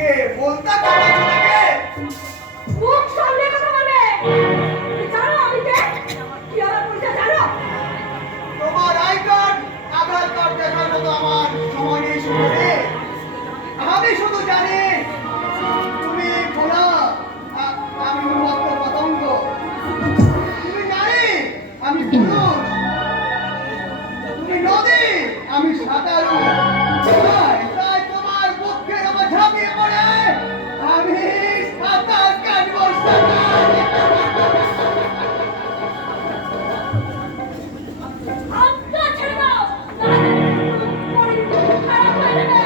মুখে বলতা কথা শুনে মুখ সামনে কথা বলে জানো আমি কে কি আমার পরিচয় জানো তোমার আই কার্ড আধার কার্ড দেখার মতো আমার সময় নেই শুনে আমি শুধু জানি তুমি খোলা আমি উন্মত্ত পতঙ্গ তুমি নারী আমি পুরুষ তুমি নদী আমি সাঁতারু তাই তোমার বুকের উপর ঝাঁপিয়ে পড়ে আমি সাঁতার কাটবো আত্মা ছেড়ে দাও পরিণতি খারাপ হয়ে যাবে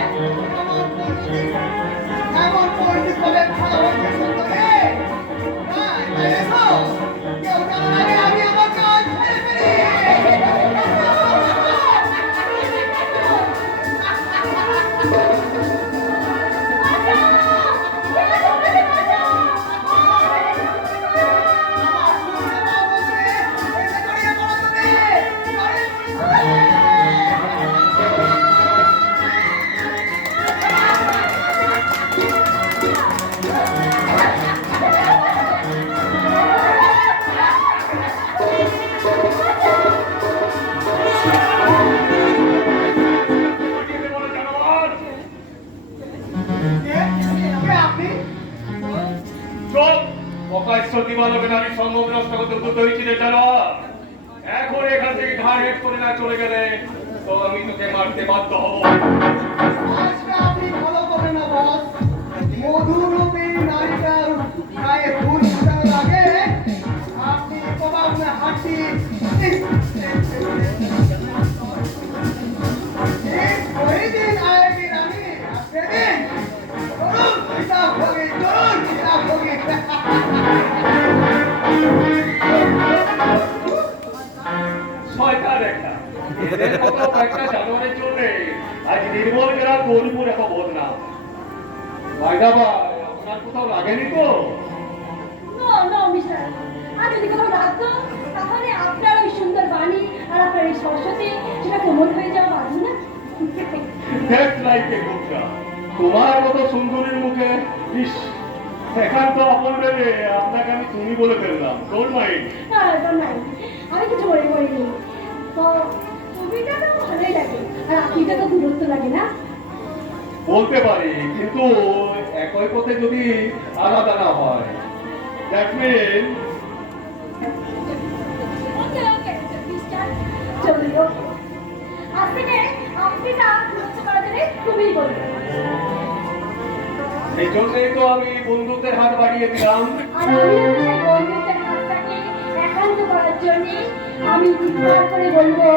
এমন পরিস্থিতি হবে খারাপ হয়ে যাবে কেউ জানার আগে আমি আমার কাজ ছেড়ে ফেলি সম্ভব নষ্ট করতে উদ্যত হয়েছি জানোয়ার এখন এখান থেকে ঘাড় হেট করে না চলে গেলে তো আমি তোকে মারতে বাধ্য হব আজকে আপনি ভালো করে না বস মধুরূপী নারীটার গায়ে ফুল লাগে আপনি প্রভাব না হাঁটি দিন আয়েগি রানী সেদিন তরুণ হিসাব ভোগী তরুণ হিসাব ভোগী শয়তান একটা এদের মতো একটা জানোয়ারের জন্য আজ নির্মল গ্রাম গরিপুর এত বদনাম ভাইদাবা আপনার কোথাও লাগেনি তো না মিস্টার আর যদি কোথাও লাগতো তাহলে আপনার ওই সুন্দর বাণী আর আপনার এই সরস্বতী সেটা কোমল হয়ে যাওয়া বাধি না দ্যাটস লাইক এ গুপ্তা তোমার মতো সুন্দরীর মুখে ইস সেখান তো আপন ভেবে আপনাকে আমি তুমি বলে ফেললাম ডোন্ট মাইন্ড নাই আমি কিছু মনে করিনি তো ছবিটা তো ভালোই লাগে আর আঁকিটা তো দূরত্ব লাগে না বলতে পারি কিন্তু একই পথে যদি আলাদা না হয় দ্যাট মিন ওকে মিস্টার চলো আজ থেকে আঁকিটা দূরত্ব করা যাবে তুমিই বলবে এই জন্যই তো আমি বন্ধুদের হাত বাড়িয়ে দিলাম আর আমিও সেই বন্ধুদের হাতটাকে একান্ত করার জন্য আমি চিৎকার করে বলবো